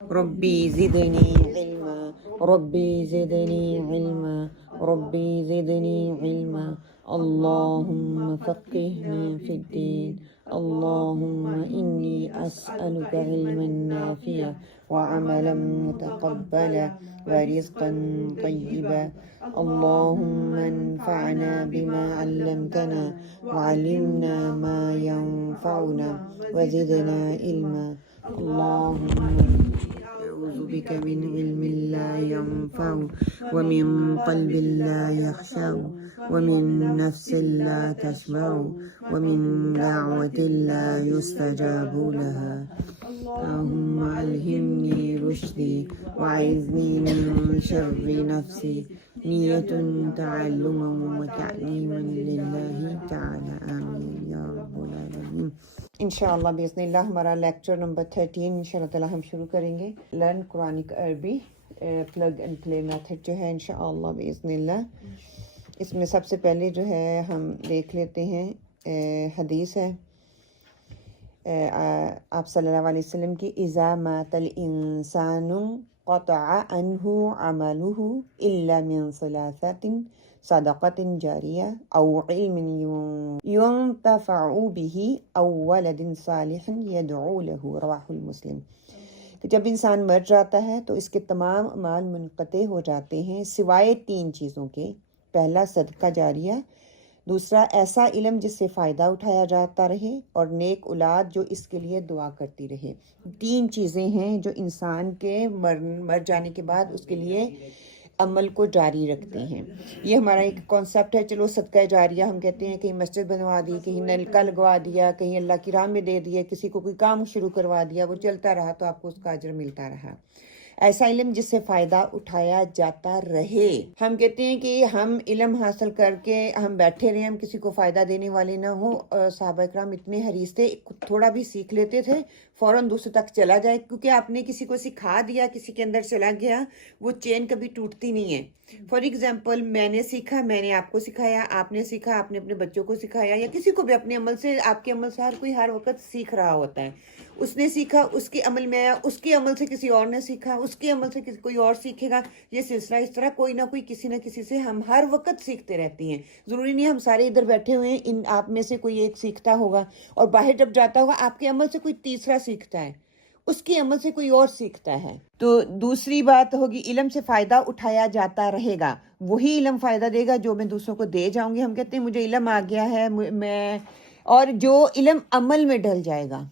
ربي زدني علما ربي زدني علما ربي زدني علما اللهم فقهني في الدين اللهم إني أسألك علما نافعا وعملا متقبلا ورزقا طيبا اللهم انفعنا بما علمتنا وعلمنا ما ينفعنا وزدنا علما اللهم أعوذ بك من علم لا ينفع ومن قلب لا يخشع ومن نفس لا تشبع ومن دعوة لا يستجاب لها اللهم ألهمني رشدي وأعذني من شر نفسي نیت تعلما وتعلیما للہ تعالی آمین یا رب العالمین۔ انشاءاللہ باذن اللہ ہمارا لیکچر نمبر 13 انشاءاللہ تعالی ہم شروع کریں گے لرن قرآنک عربی پلگ اینڈ پلے میتھڈ جو ہے انشاءاللہ باذن اللہ۔ اس میں سب سے پہلے جو ہے ہم دیکھ لیتے ہیں حدیث ہے آپ صلی اللہ علیہ وسلم کی اذا مات الانسان قطع عنہ عملہ الا من ثلاثۃ صدقۃ جاریہ او علم ينتفع به او ولد صالح يدعو له رواہ المسلم۔ کہ جب انسان مر جاتا ہے تو اس کے تمام اعمال منقطع ہو جاتے ہیں سوائے 3 چیزوں کے۔ پہلا صدقہ جاریہ، دوسرا ایسا علم جس سے فائدہ اٹھایا جاتا رہے، اور نیک اولاد جو اس کے لیے دعا کرتی رہے۔ 3 چیزیں ہیں جو انسان کے مر جانے کے بعد اس کے لیے عمل کو جاری رکھتے ہیں۔ یہ ہمارا ایک کانسیپٹ ہے۔ چلو صدقہ جاریہ ہم کہتے ہیں کہیں مسجد بنوا دی، کہیں نلکا لگوا دیا، کہیں اللہ کی راہ میں دے دیا، کسی کو کوئی کام شروع کروا دیا، وہ چلتا رہا تو آپ کو اس کا اجر ملتا رہا۔ ایسا علم جس سے فائدہ اٹھایا جاتا رہے۔ ہم کہتے ہیں کہ ہم علم حاصل کر کے ہم بیٹھے رہے، ہم کسی کو فائدہ دینے والے نہ ہوں۔ صحابہ اکرام اتنے حریص تھے، تھوڑا بھی سیکھ لیتے تھے فوراً دوسرے تک چلا جائے، کیونکہ آپ نے کسی کو سکھا دیا، کسی کے اندر چلا گیا، وہ چین کبھی ٹوٹتی نہیں ہے۔ فار ایگزامپل میں نے سیکھا، میں نے آپ کو سکھایا، آپ نے سیکھا، آپ نے اپنے بچوں کو سکھایا، یا کسی کو بھی اپنے عمل سے، آپ کے عمل سے ہر کوئی ہر وقت سیکھ رہا ہوتا ہے۔ اس نے سیکھا، اس کے عمل میں آیا، اس کے عمل سے کسی اور نے سیکھا، اس کے عمل سے کوئی اور سیکھے گا۔ یہ سلسلہ اس طرح کوئی نہ کوئی کسی نہ کسی سے ہم ہر وقت سیکھتے رہتے ہیں۔ ضروری نہیں ہم سارے ادھر بیٹھے ہوئے ہیں، ان آپ میں سے کوئی ایک سیکھتا ہوگا، اور باہر جب جاتا ہوگا آپ کے عمل سے کوئی تیسرا سیکھتا ہے، اس کے عمل سے کوئی اور سیکھتا ہے۔ تو دوسری بات ہوگی علم سے فائدہ اٹھایا جاتا رہے گا، وہی علم فائدہ دے گا جو میں دوسروں کو دے جاؤں گی۔ ہم کہتے ہیں مجھے علم آ گیا ہے میں، اور جو علم عمل میں ڈل جائے گا،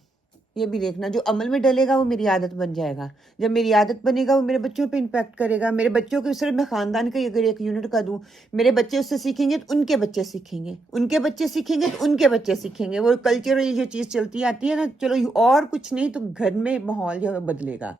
یہ بھی دیکھنا، جو عمل میں ڈلے گا وہ میری عادت بن جائے گا۔ جب میری عادت بنے گا وہ میرے بچوں پہ امپیکٹ کرے گا۔ میرے بچوں کے صرف میں خاندان کا اگر ایک یونٹ کا دوں، میرے بچے اس سے سیکھیں گے تو ان کے بچے سیکھیں گے، ان کے بچے سیکھیں گے تو ان کے بچے سیکھیں گے۔ وہ کلچرلی جو چیز چلتی آتی ہے نا، چلو اور کچھ نہیں تو گھر میں ماحول جو ہے بدلے گا۔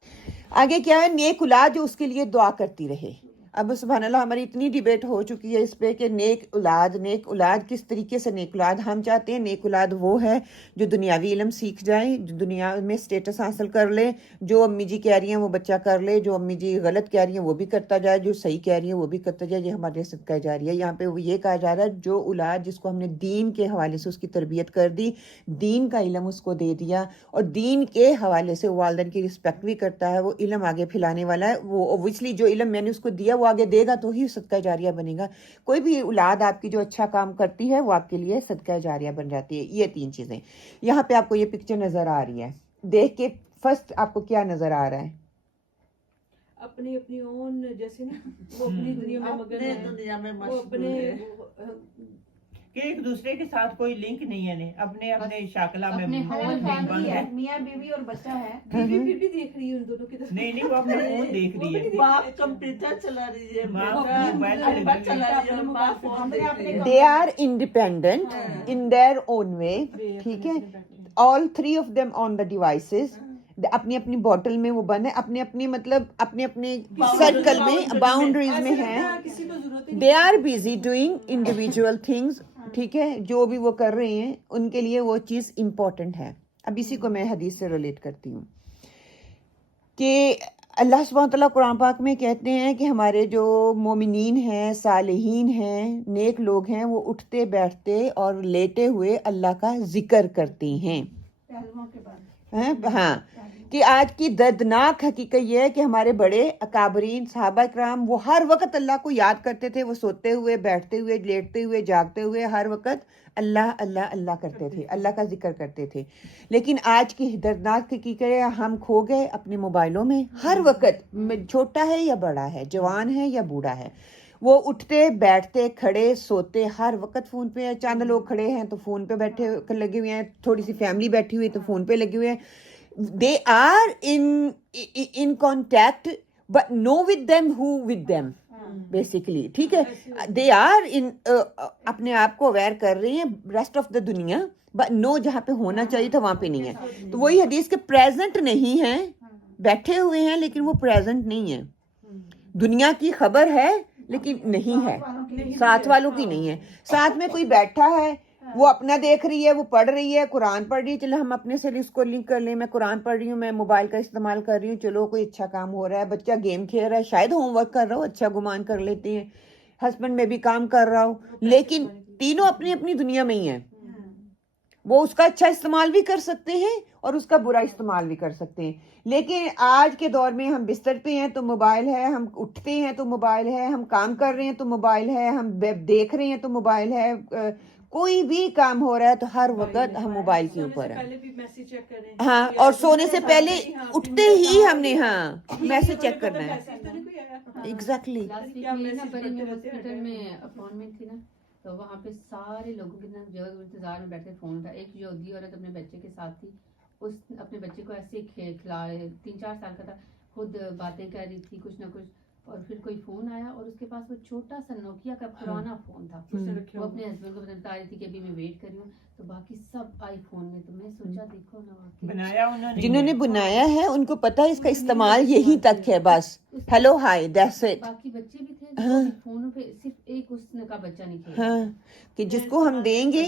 آگے کیا ہے؟ نیک اولاد جو اس کے لیے دعا کرتی رہے۔ اب سبحان اللہ ہماری اتنی ڈیبیٹ ہو چکی ہے اس پہ کہ نیک اولاد کس طریقے سے نیک اولاد ہم چاہتے ہیں۔ نیک اولاد وہ ہے جو دنیاوی علم سیکھ جائے، جو دنیا میں سٹیٹس حاصل کر لے، جو امی جی کہہ رہی ہیں وہ بچہ کر لے، جو امی جی غلط کہہ رہی ہیں وہ بھی کرتا جائے، جو صحیح کہہ رہی ہیں وہ بھی کرتا جائے۔ یہ ہمارے صدقہ جاریہ ہے۔ یہاں پہ وہ یہ کہا جا رہا ہے جو اولاد جس کو ہم نے دین کے حوالے سے اس کی تربیت کر دی، دین کا علم اس کو دے دیا، اور دین کے حوالے سے والدین کی رسپیکٹ بھی کرتا ہے، وہ علم آگے پھیلانے والا ہے۔ وہ اوبویسلی جو علم میں نے اس کو دیا وہ آگے دے گا تو ہی صدقہ جاریہ بنے گا۔ کوئی بھی اولاد آپ کی جو اچھا کام کرتی ہے وہ آپ کے لیے صدقہ جاریہ بن جاتی ہے۔ یہ 3 چیزیں یہاں پہ آپ کو یہ پکچر نظر آ رہی ہے، دیکھ کے فرسٹ آپ کو کیا نظر آ رہا ہے؟ اپنی اون جیسے نا، وہ اپنی دنیا میں مگن ہے، وہ اپنے کہ ایک دوسرے کے ساتھ کوئی لنک نہیں ہے، اپنے شاکلہ میں فیملی ہے، میاں بیوی اور بچہ ہے۔ بیوی پھر بھی دیکھ رہی ہے ان دونوں کی طرف۔ نہیں وہ اپنے فون دیکھ رہی ہے، باپ کمپیوٹر چلا رہی ہے، ماں موبائل موبائل چلا رہی ہے، اور باپ فون دیکھ رہی ہے۔ They are independent in their own way, ٹھیک ہے۔ All 3 of them on the devices, اپنی اپنی بوٹل میں وہ بند ہے، اپنے اپنے مطلب اپنے اپنے سرکل میں، باؤنڈریز میں ہیں۔ کسی کو ضرورت ہی they are busy doing individual things, ٹھیک ہے، جو بھی وہ کر رہے ہیں ان کے لیے وہ چیز امپورٹنٹ ہے۔ اب اسی کو میں حدیث سے ریلیٹ کرتی ہوں کہ اللہ سبحانہ وتعالیٰ قرآن پاک میں کہتے ہیں کہ ہمارے جو مومنین ہیں، صالحین ہیں، نیک لوگ ہیں، وہ اٹھتے بیٹھتے اور لیٹے ہوئے اللہ کا ذکر کرتے ہیں۔ ہاں کہ آج کی دردناک حقیقت یہ ہے کہ ہمارے بڑے اکابرین صحابہ کرام وہ ہر وقت اللہ کو یاد کرتے تھے. وہ سوتے ہوئے، بیٹھتے ہوئے، لیٹتے ہوئے، جاگتے ہوئے ہر وقت اللہ اللہ اللہ کرتے تھے، اللہ کا ذکر کرتے تھے. لیکن آج کی دردناک حقیقت ہے ہم کھو گئے اپنے موبائلوں میں. ہر وقت چھوٹا ہے یا بڑا ہے، جوان ہے یا بوڑھا ہے، وہ اٹھتے بیٹھتے کھڑے سوتے ہر وقت فون پہ. چند لوگ کھڑے ہیں تو فون پہ بیٹھے لگے ہوئے ہیں، تھوڑی سی فیملی بیٹھی ہوئی تو فون پہ لگے ہوئے ہیں. They are in contact but no with them who with them basically. ٹھیک ہے، they are in اپنے آپ کو اویئر کر رہے ہیں ریسٹ آف دا دنیا، but no جہاں پہ ہونا چاہیے تھا وہاں پہ نہیں ہے. تو وہی حدیث کے پریزنٹ نہیں ہیں، بیٹھے ہوئے ہیں لیکن وہ پریزنٹ نہیں ہے. دنیا کی خبر ہے لیکن نہیں ہے، ساتھ والوں کی نہیں ہے. ساتھ میں کوئی بیٹھا ہے، وہ اپنا دیکھ رہی ہے، وہ پڑھ رہی ہے، قرآن پڑھ رہی ہے، چلو ہم اپنے سے اس کو لنک کر لیں، میں قرآن پڑھ رہی ہوں، میں موبائل کا استعمال کر رہی ہوں، چلو کوئی اچھا کام ہو رہا ہے. بچہ گیم کھیل رہا ہے، شاید ہوم ورک کر رہا ہو، اچھا گمان کر لیتے ہیں. ہسبینڈ میں بھی کام کر رہا ہو، لیکن تینوں اپنی اپنی دنیا میں ہی ہیں. وہ اس کا اچھا استعمال بھی کر سکتے ہیں اور اس کا برا استعمال بھی کر سکتے ہیں. لیکن آج کے دور میں ہم بستر پہ ہیں تو موبائل ہے، ہم اٹھتے ہیں تو موبائل ہے، ہم کام کر رہے ہیں تو موبائل ہے، ہم دیکھ رہے ہیں تو موبائل ہے، کوئی بھی کام ہو رہا ہے تو ہر وقت ہم موبائل کے اوپر ہیں. ہاں، اور سونے سے پہلے اٹھتے ہی ہم نے میسج چیک کرنا ہے. ایگزیکٹلی. ہاسپٹل میں اپائنٹمنٹ تھی نا، تو وہاں پہ سارے لوگوں کے جو انتظار میں بیٹھے فون تھا. ایک یہودی عورت اپنے بچے کے ساتھ تھی، اس اپنے بچے کو ایسے کھلا 3-4 سال کا تھا، خود باتیں کر رہی تھی کچھ نہ کچھ، اور پھر کوئی فون آیا اور اس کے پاس وہ چھوٹا سا نوکیا کا پرانا فون تھا. وہ اپنے ہسبینڈ کو بتا رہی تھی کہ ابھی میں ویٹ کر رہی ہوں، تو باقی سب آئی فون میں. تو میں سوچا دیکھو نا، بنایا انہوں نے، جنہوں نے بنایا ہے ان کو پتا ہے اس کا استعمال یہی تک ہے بس. Hello hi that's it. باقی بچے بھی تھے فونوں پہ، صرف ایک اس کا بچہ نہیں کھیلا. ہاں، کہ جس کو ہم دیں گے،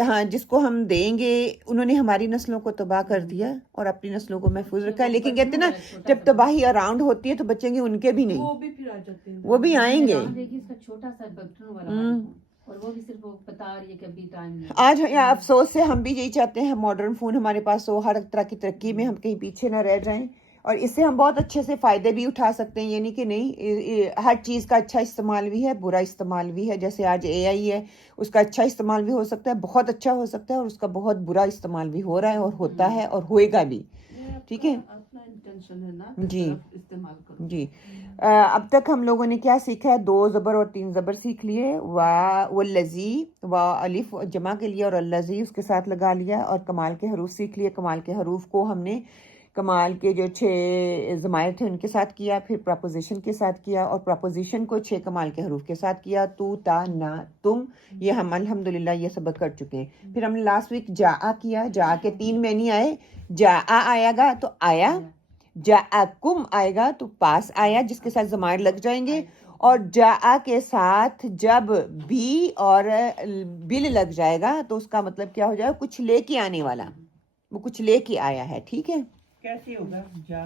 ہاں جس کو ہم دیں گے، انہوں نے ہماری نسلوں کو تباہ کر دیا اور اپنی نسلوں کو محفوظ رکھا ہے. لیکن کہتے ہیں نا جب تباہی اراؤنڈ ہوتی ہے تو بچیں گے ان کے بھی نہیں، وہ بھی آئیں گے. دیکھیے اس کا چھوٹا سا بٹن والا، اور وہ بھی صرف وہ بتا رہی ہے کہ ابھی ٹائم نہیں. آج افسوس سے ہم بھی یہی چاہتے ہیں ماڈرن فون ہمارے پاس ہو، ہر طرح کی ترقی میں ہم کہیں پیچھے نہ رہ جائیں، اور اس سے ہم بہت اچھے سے فائدے بھی اٹھا سکتے ہیں. یعنی کہ نہیں، ہر چیز کا اچھا استعمال بھی ہے، برا استعمال بھی ہے. جیسے آج اے آئی ہے، اس کا اچھا استعمال بھی ہو سکتا ہے، بہت اچھا ہو سکتا ہے، اور اس کا بہت برا استعمال بھی ہو رہا ہے اور ہوتا ہے اور ہوئے گا بھی. ٹھیک ہے جی جی. اب تک ہم لوگوں نے کیا سیکھا ہے؟ 2 زبر اور 3 زبر سیکھ لیے. والذی، الف جمع کے لیے، اور الذی اس کے ساتھ لگا لیا، اور کمال کے حروف سیکھ لیے. کمال کے حروف کو ہم نے کمال کے جو 6 ضمائر تھے ان کے ساتھ کیا، پھر پراپوزیشن کے ساتھ کیا، اور پراپوزیشن کو 6 کمال کے حروف کے ساتھ کیا. تو، تا، نا، تم، یہ ہم الحمدللہ یہ سبق کر چکے ہیں. پھر ہم نے لاسٹ ویک جاء کیا. جاء کے 3 معنی آئے. جاء آئے گا تو آیا، جاءکم آئے گا تو پاس آیا، جس کے ساتھ ضمائر لگ جائیں گے. اور جاء کے ساتھ جب بھی اور بل لگ جائے گا تو اس کا مطلب کیا ہو جائے گا؟ کچھ لے کے آنے والا، وہ کچھ لے کے آیا ہے. ٹھیک ہے، کیسے ہوگا؟ جا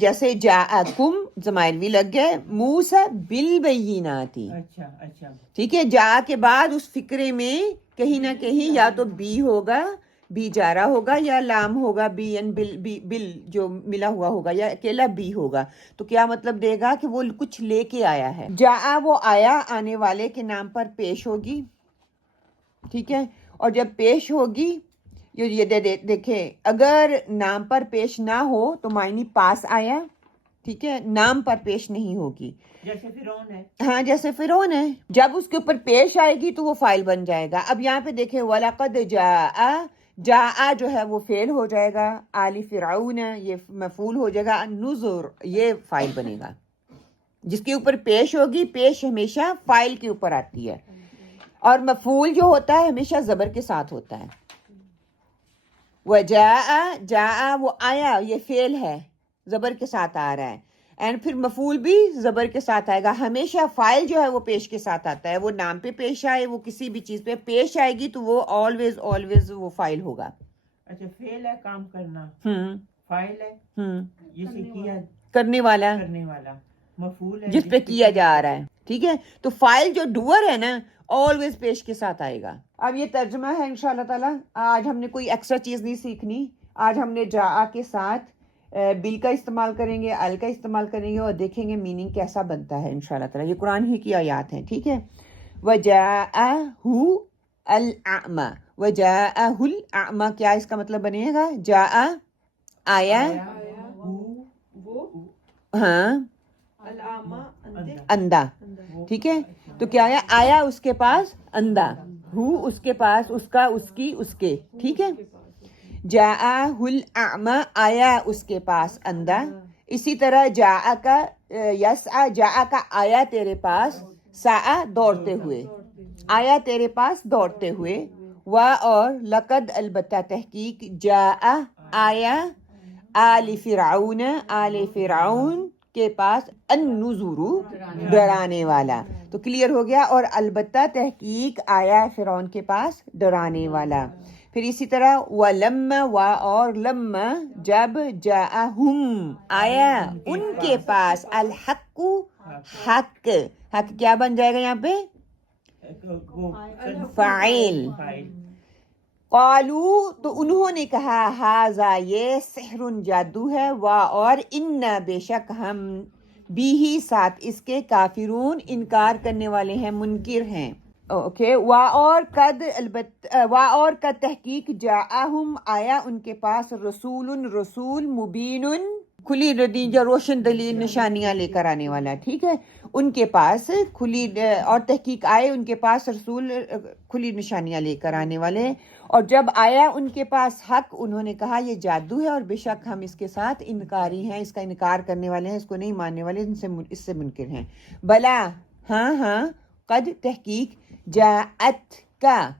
جیسے جاءکم ضمائر بھی لگ گئے، موسیٰ بالبینات. اچھا اچھا. ٹھیک ہے، جا کے بعد اس فکرے میں کہیں نہ کہیں یا تو بی ہوگا، بی جارا ہوگا، یا لام ہوگا، بی این بل جو ملا ہوا ہوگا، یا اکیلا بی ہوگا. تو کیا مطلب دے گا کہ وہ کچھ لے کے آیا ہے. جا وہ آیا آنے والے کے نام پر پیش ہوگی. ٹھیک ہے، اور جب پیش ہوگی یہ دیکھیں، اگر نام پر پیش نہ ہو تو معنی پاس آیا. ٹھیک ہے، نام پر پیش نہیں ہوگی. جیسے فرعون ہے. ہاں، جیسے فرعون ہے، جب اس کے اوپر پیش آئے گی تو وہ فائل بن جائے گا. اب یہاں پہ دیکھیں، وَلَقَدْ جَاءَ، جاء جو ہے وہ فعل ہو جائے گا، آل فرعون یہ مفعول ہو جائے گا، النذر یہ فائل بنے گا. جس کے اوپر پیش ہوگی، پیش ہمیشہ فائل کے اوپر آتی ہے، اور مفعول جو ہوتا ہے ہمیشہ زبر کے ساتھ ہوتا ہے. وَجَاءَ، جاء وہ آیا، یہ فعل ہے، زبر کے ساتھ آ رہا ہے. اینڈ پھر مفعول بھی زبر کے ساتھ آئے گا. ہمیشہ فائل جو ہے وہ پیش کے ساتھ آتا ہے. وہ نام پہ پیش آئے، وہ کسی بھی چیز پہ پیش آئے گی تو وہ آلویز وہ فائل ہوگا. اچھا، فعل ہے کام کرنا، فائل ہے یہ سے کیا کرنے والا، مفعول ہے جس پہ کیا جا رہا ہے. ٹھیک ہے، تو فائل جو ڈوئر ہے نا always پیش کے ساتھ آئے گا. اب یہ ترجمہ ہے انشاءاللہ تعالیٰ. آج ہم نے کوئی ایکسٹرا چیز نہیں سیکھنی. آج ہم نے جاء کے ساتھ بل کا استعمال کریں گے, ال کا استعمال کریں گے اور دیکھیں گے میننگ کیسا بنتا ہے انشاءاللہ تعالیٰ. یہ قرآن ہی کی آیات ہیں, ٹھیک ہے. وَجَاءَهُ الْأَعْمَى, وَجَاءَهُ الْأَعْمَى کیا اس کا مطلب بنے گا؟ جاء آیا, ہاں, اندھا, ٹھیک ہے. تو کیا ہے؟ آیا اس کے پاس اندھا, ہو اس کے پاس, اس کا, اس کی, اس کے, ٹھیک ہے. جاءہ الاعمى آیا اس کے پاس اندھا. اسی طرح جاء کا یسعى, جاء کا آیا تیرے پاس, سعى دوڑتے ہوئے, آیا تیرے پاس دوڑتے ہوئے. اور لقد البتہ تحقیق جاء آیا آل فرعون, آل فرعون کے پاس النذر ڈرانے والا. تو کلیئر ہو گیا. اور البتہ تحقیق آیا فرعون کے پاس ڈرانے والا. پھر اسی طرح وَلَمَّا اور لما جب جاءہم آیا ان کے پاس الحق حق, حق کیا بن جائے گا یہاں پہ؟ فاعل. قالو تو انہوں نے کہا ہاذا یہ سحر جادو ہے, اور ان بے شک ہم بھی ساتھ اس کے کافرون انکار کرنے والے ہیں, منکر ہیں. اوکے. اور قد تحقیق جاءہم آیا ان کے پاس رسول رسول مبین کھلی ردی روشن دلیل نشانیاں لے کر آنے والا, ٹھیک ہے. ان کے پاس کھلی اور تحقیق آئے ان کے پاس رسول کھلی نشانیاں لے کر آنے والے. اور جب آیا ان کے پاس حق انہوں نے کہا یہ جادو ہے اور بے شک ہم اس کے ساتھ انکاری ہیں, اس کا انکار کرنے والے ہیں, اس کو نہیں ماننے والے, اس سے منکر ہیں. بلا ہاں ہاں, قد تحقیق جاءت کا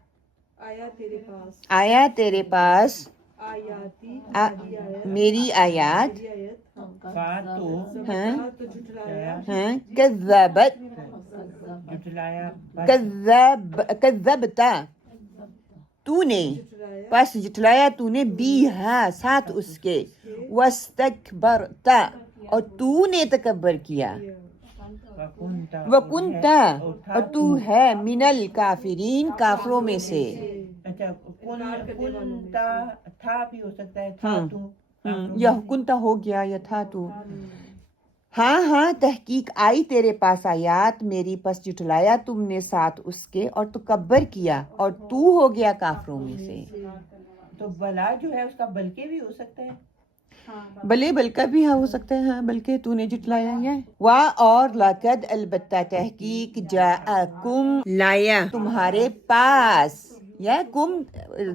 آیا تیرے پاس میری آیات, ہاں ہاں, کذبت کذبتا تو نے, پس جھٹلایا تو نے, بیہا ساتھ اس کے, واستکبرتا اور تو نے تکبر کیا, وکنتا اور تو ہے من الکافرین کافروں میں سے. اچھا, کنتا تھا بھی ہو سکتا ہے, تھا تو, یا کنتا ہو گیا یا تھا تو. ہاں ہاں تحقیق آئی تیرے پاس آیات میری, پس جھٹلایا تم نے ساتھ اس کے اور تکبر کیا اور تو ہو گیا کافروں میں سے. تو بلا جو ہے اس کا بلکہ بھی ہو سکتا ہے, بلے بلکہ بھی ہو سکتا ہے, ہاں بلکہ تو نے جھٹلایا ہے. اور لقد البتہ تحقیق جاءکم لایا تمہارے پاس, یا کم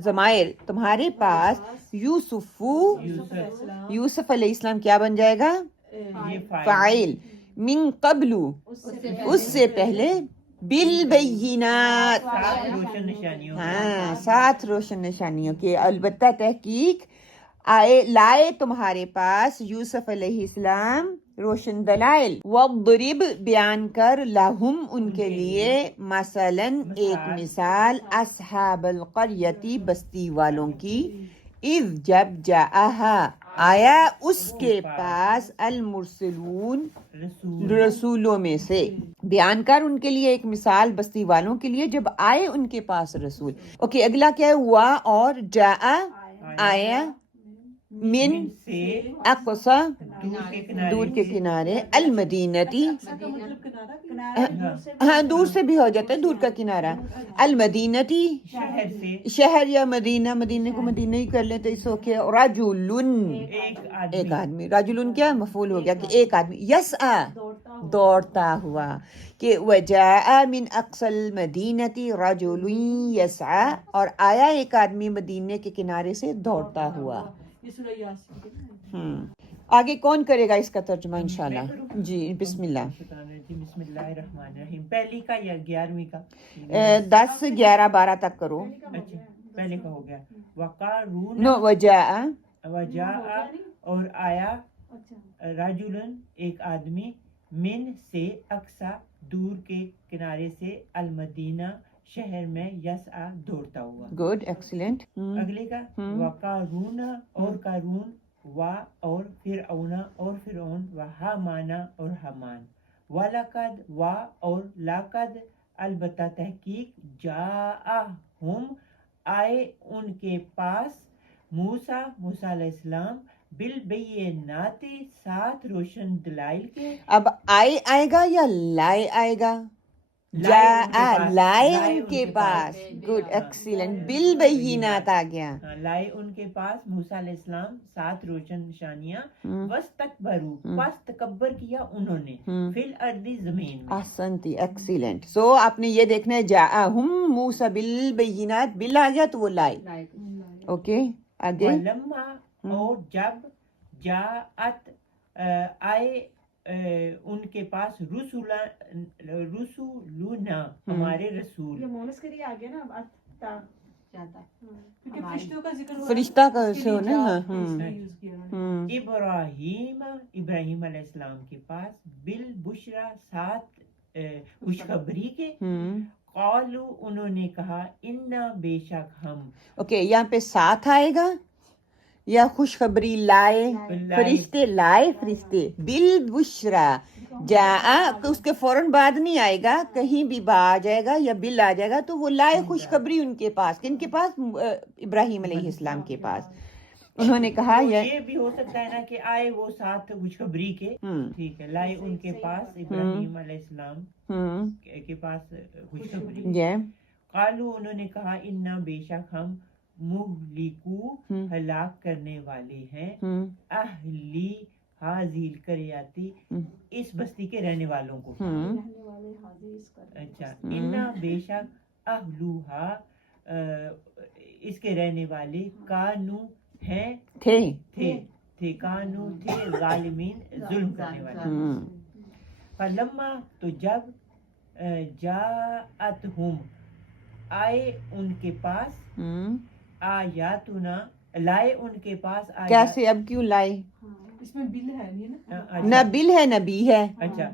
ضمائر تمہارے پاس, یوسف علیہ السلام کیا بن جائے گا؟ فاعل. من قبل اس سے پہلے, بالبینات روشن نشانیوں, ہاں ساتھ روشن نشانیوں کے. البتہ تحقیق آئے لائے تمہارے پاس یوسف علیہ السلام روشن دلائل. وَضْرِبْ بیان کر لہم ان کے لیے, مثلاً ایک مثال, اصحاب القریتی بستی والوں کی, اذ جب جاءہا آیا اس کے پاس, المرسلون رسولوں میں سے. بیان کر ان کے لیے ایک مثال بستی والوں کے لیے جب آئے ان کے پاس رسول. اوکے, اگلا کیا ہے؟ ہوا اور جاء آیا, من سے اقصا دور کے کنارے, المدینتی ہاں دور سے بھی ہو جاتا ہے, دور کا کنارہ, المدینتی شہر سے, شہر یا مدینہ, مدینے کو مدینہ ہی کر لیتے اس اوکے. رجلن ایک آدمی, رجلن کیا مفعول ہو گیا کہ ایک آدمی, یسعى دوڑتا ہوا, کہ وجاء من اقصى المدینتی رجل یسعى اور آیا ایک آدمی مدینے کے کنارے سے دوڑتا ہوا. آگے کون کرے گا اس کا ترجمہ انشاءاللہ؟ جی بسم اللہ. بسم اللہ الرحمن الرحیم. پہلی کا یا 11ویں کا؟ 10 11 12 تک کرو. اچھا, پہلے کا ہو گیا. وقارون نو وجاء اور آیا, رجلن ایک آدمی, من سے اقصا دور کے کنارے سے, المدینہ شہر میں, یسعى دوڑتا ہوا. Good, excellent. اگلے کا وقارون اور قارون, اور فرعون اور فرعون, و حامان اور حامان, ولقد اور لاقد البتہ تحقیق جاءہم آئے ان کے پاس موسیٰ علیہ السلام بالبینات ساتھ روشن دلائل کے. اب آئے گا یا لائے آئے گا؟ لائے ان کے پاس. Good, excellent. بالبینات آ گیا. لائے ان کے پاس موسیٰ علیہ السلام ساتھ روشن نشانیاں. وَاسْتَكْبَرُوا پس تکبر کیا انہوں نے فی الارض زمین میں. احسنتی، ایکسیلنٹ. سو آپ نے یہ دیکھنا ہے جاءہم موسیٰ بالبینات، بل آ گیا تو وہ لائے. اوکے آگے. وَلَمَّا اور جب جاءت آئے ان کے پاس رسولنا ہمارے رسول. یہ مونس کے لیے آ گیا نا اب اتا جاتا کیونکہ فرشتوں کا ذکر ہوا فرشتہ کا سے ہونا. ابراہیم علیہ السلام کے پاس بالبشرا ساتھ خوشخبری کے. قالو انہوں نے کہا انا بے شک ہم. اوکے، یہاں پہ ساتھ آئے گا یا خوشخبری لائے؟ فرشتے لائے، فرشتے بالبشرا. جاء اس کے فوراً بعد نہیں آئے گا، کہیں بھی با آ جائے گا یا بل آ جائے گا تو وہ لائے خوشخبری ان کے پاس. کن کے پاس؟ ابراہیم علیہ السلام کے پاس. انہوں نے کہا یہ بھی ہو سکتا ہے نا کہ آئے وہ ساتھ خوشخبری کے. ٹھیک ہے، لائے ان کے پاس ابراہیم علیہ السلام کے پاس خوشخبری. قالو انہوں نے کہا انا بے شک ہم مہلکو ہلاک کرنے والے ہیں اہلی حاضل کریاتی اس بستی کے رہنے والوں کو. اچھا، انا بے شک اہلوہا اس کے رہنے والے کانو ہیں تھے کانو تھے ظالمین ظلم کرنے والے. فلما تو جب جاءتہم آئے ان کے پاس آیاتنا لائے ان کے پاس کیسے؟ اب کیوں لائے؟ اس میں بل ہے نہیں نا، نہ بل ہے نہ بی ہے. اچھا،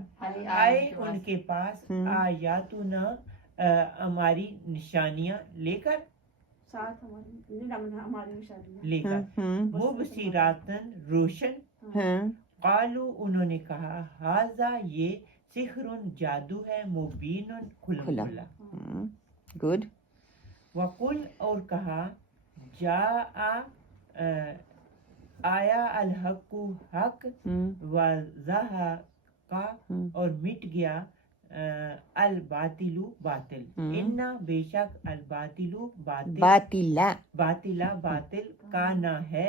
آئے ان کے پاس آیاتنا ہماری نشانیاں لے کر ساتھ ہماری نشانی لے کر مبصراتن روشن. قالو انہوں نے کہا ھذا یہ سحر جادو ہے مبین کھلا. گڈ. وقل اور کہا جاء آیا الحق حق وزہق اور مٹ گیا الباطل باطل. انا بے شک الباطل باطل کانا ہے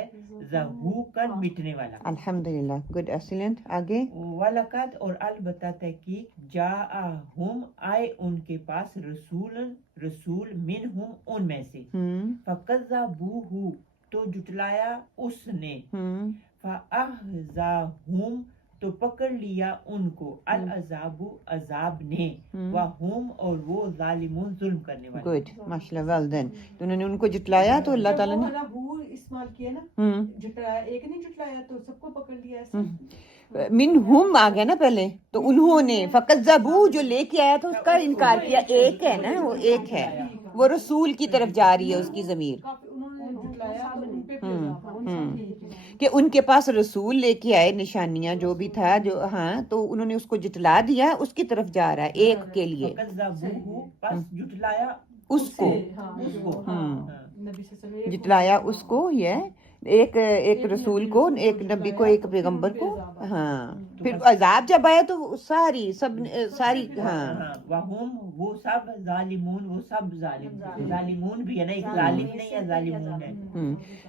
زہوقاً مٹنے والا. الحمدللہ. Good, excellent. آگے. وَلَقَدْ اور البتہ تحقیق جاءہم آئے ان کے پاس رسول منہم ان میں سے. فَكَذَّبُوهُ تو جھٹلایا اس نے. فَأَخْذَهُمْ تو پکڑ لیا ان کو العذاب عذاب نے. وَهُمْ اور وہ ظالمون ظلم کرنے والے. گڈ، ماشاءاللہ، ویل ڈن. تو انہوں نے ان کو جھٹلایا تو اللہ تعالیٰ نے استعمال کیا نا، جھٹلایا ایک نہیں جھٹلایا تو سب کو پکڑ لیا ایسے. منہم آ گیا نا پہلے، تو انہوں نے فَكَذَّبُوهُ جو لے کے آیا تھا اس کا انکار کیا. ایک ہے نا، وہ ایک ہے، وہ رسول کی طرف جا رہی ہے اس کی ضمیر. انہوں نے جھٹلایا تو ان پہ کہ ان کے پاس رسول لے کے آئے نشانیاں جو بھی تھا جو تو انہوں نے اس کو جھٹلا دیا، اس کی طرف جا رہا ہے ایک کے لیے. فَكَذَّبُوهُ پس جھٹلایا اس کو جھٹلایا اس کو، یہ ایک رسول کو، ایک نبی کو، ایک پیغمبر کو. پھر عذاب جب آیا تو ساری وہم وہ سب ظالمون وہ سب ظالمون بھی ہے نا، ایک ظالم نہیں ہے ظالمون ہے.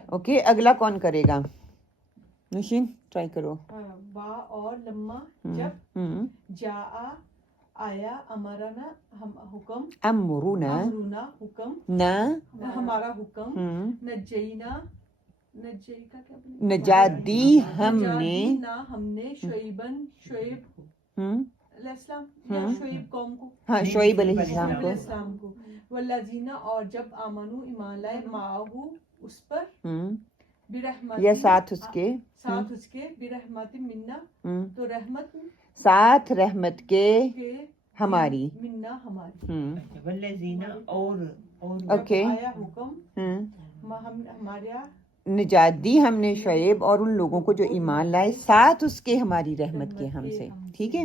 اوکے، اگلا کون کرے گا؟ نشین ٹرائی کرو. وا اور لما جب جاء آیا امرنا حکم امرنا حکم نہ ہمارا حکم نجینا نجی کا کیا نجات دی ہم نے شعیب علیہ السلام یا شعیب قوم کو، ہاں شعیب علیہ السلام کو. والذین اور جب آمنو ایمان لائے معہو اس پر برحمت یا ساتھ اس کے برحمت منا تو رحمت ساتھ رحمت کے ہماری منا ہماری. والذین اور اوکے آیا حکم ہمارے نجات دی ہم نے شعیب اور ان لوگوں کو جو ایمان لائے ساتھ اس کے ہماری رحمت کے ہم سے. ٹھیک ہے.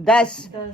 10,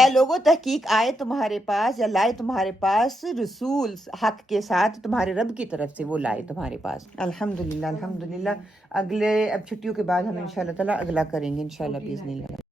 اے لوگوں تحقیق آئے تمہارے پاس یا لائے تمہارے پاس رسول حق کے ساتھ تمہارے رب کی طرف سے وہ لائے تمہارے پاس. الحمدللہ الحمدللہ. اگلے اب چھٹیوں کے بعد ہم انشاءاللہ تعالیٰ اگلا کریں گے انشاءاللہ باذن اللہ.